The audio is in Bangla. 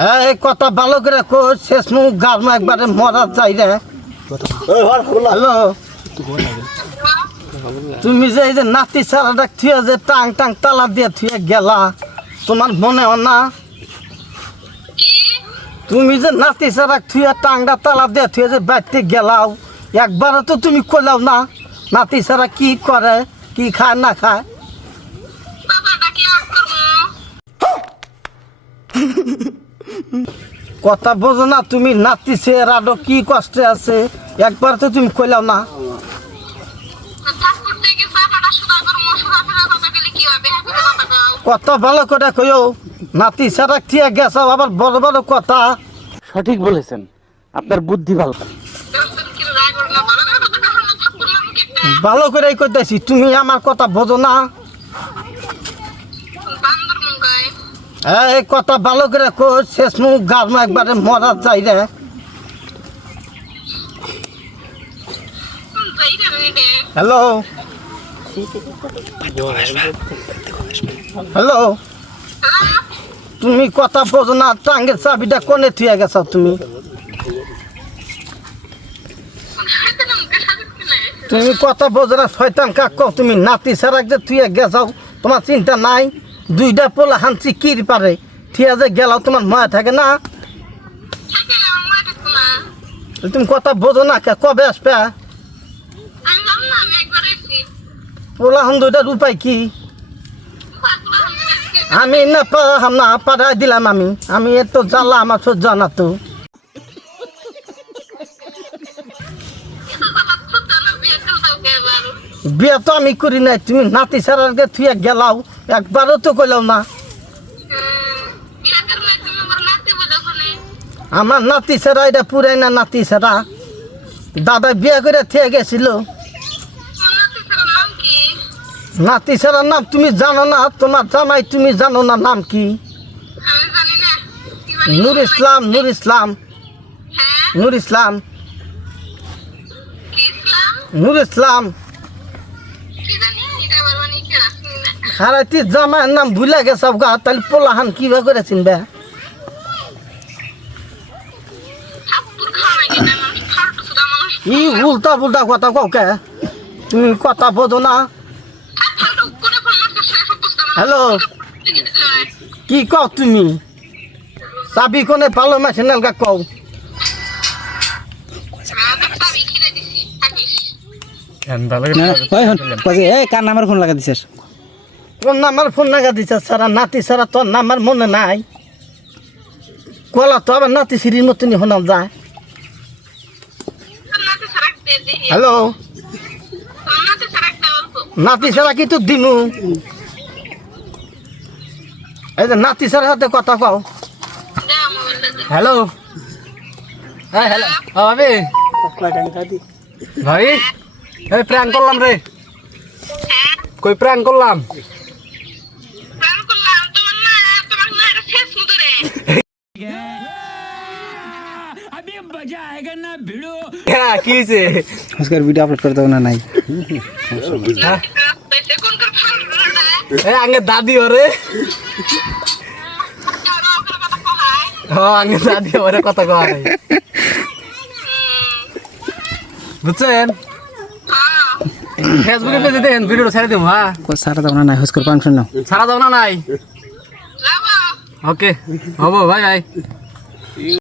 এই কথা ভালো করে কো, শেষ মুখ গাল একবারে মরা যাই রে। হ্যালো, তুমি যে এই যে নাতি সারাটা থুয়ে যে টাং টাং তালা দিয়ে থুয়ে গেলা, তোমার মনে হয় না? তুমি যে নাতি সারা থুয়ে টাংটা তালা দিয়ে থুয়ে যে বাড়িতে গেলাও, একবারও তো তুমি কইলাও না নাতি সারা কি করে, কি খায় না খায়। কথা বোঝো না তুমি? নাতি সেরাডো কি কষ্টে আছে, একবার তো তুমি কইলাও না। কত ভালো করে কইও, নাতি সারা ঠিক গেছ, আবার বড় বড় কথা। সঠিক বলেছেন, আপনার বুদ্ধি ভালো। ভালো করে কইতেছি, তুমি আমার কথা বোঝো না। এই কথা ভালো করে কো, শেষ মুখ গাল একবারে মরা যাই রে। হ্যালো হ্যালো, তুমি কথা বোঝো না, টাঙ্গের চাবিটা কোনে থুয়ে গেছ তুমি? তুমি কথা বোঝো না, শয়তান কাক, তুমি নাতি সারা যে থুয়ে গেছাও, তোমার চিন্তা নাই? দুইটা পোলা হানছি কি পারে থিয়া যে গেলাও, তোমার মনে থাকে না? তুমি কথা বোঝো না, কবে আসবে? পোলা হান দুইটার উপায় কি? আমি না পারাম না, পাঠাই দিলাম আমি এত জ্বালা আমার সহ্য না তো। বিয়ে তো আমি করি নাই, তুমি নাতি সারাকে থুয়ে গেলাও, একবারও তো কইলাও না। আমার নাতি সারা এটা পুরাই না, নাতি সারা দাদা বিয়ে করে থিয়ে গেছিল। নাতি সারার নাম তুমি জানো না? তোমার জামাই তুমি জানো না নাম কি? নূর ইসলাম, নূর ইসলাম, নূর ইসলাম, নূর ইসলাম। হারাইতি জামাইয়ের নাম ভুলে গেছে গা, তাহলে পোলাহান কিভাবে করে চিনবে? ই উল্টা পুল্টা কথা কও কে? তুমি কথা বোঝো না। হ্যালো, কি কও তুমি? চাবি কোনে ভালো মাসে নালগা কও। কার নাম্বার ফোন লাগা দিছিস? কোন নাম্বার ফোন লাগা দিছে সারা? নাতি সারা তোর নাম্বার মনে নাই? কলা তো আবার নাতি সিঁড়ির মতনই শোনাও যায়। হ্যালো, নাতি সারা কি তো দিনু? এই যে নাতি সারার সাথে কথা কও। হ্যালো, হ্যাঁ হ্যালো, ভাবি ভাই, এই প্র্যাঙ্ক করলাম রে। কই প্র্যাঙ্ক করলাম? হ্যাঁ, কি হয়েছে? আজকের ভিডিও আপলোড করে দেবো না নাই? আগে দাদি ওরে, আগে দাদি ওরে কথা কয় বুঝছেন? ফেসবুকে পেজে দেন, ভিডিওটা ছেড়ে দেবো। হ্যাঁ, সারা দাও না নাই? হুস করে পারমিশন নাও। সারা দাও না নাই? ওকে, হবো, বাই বাই।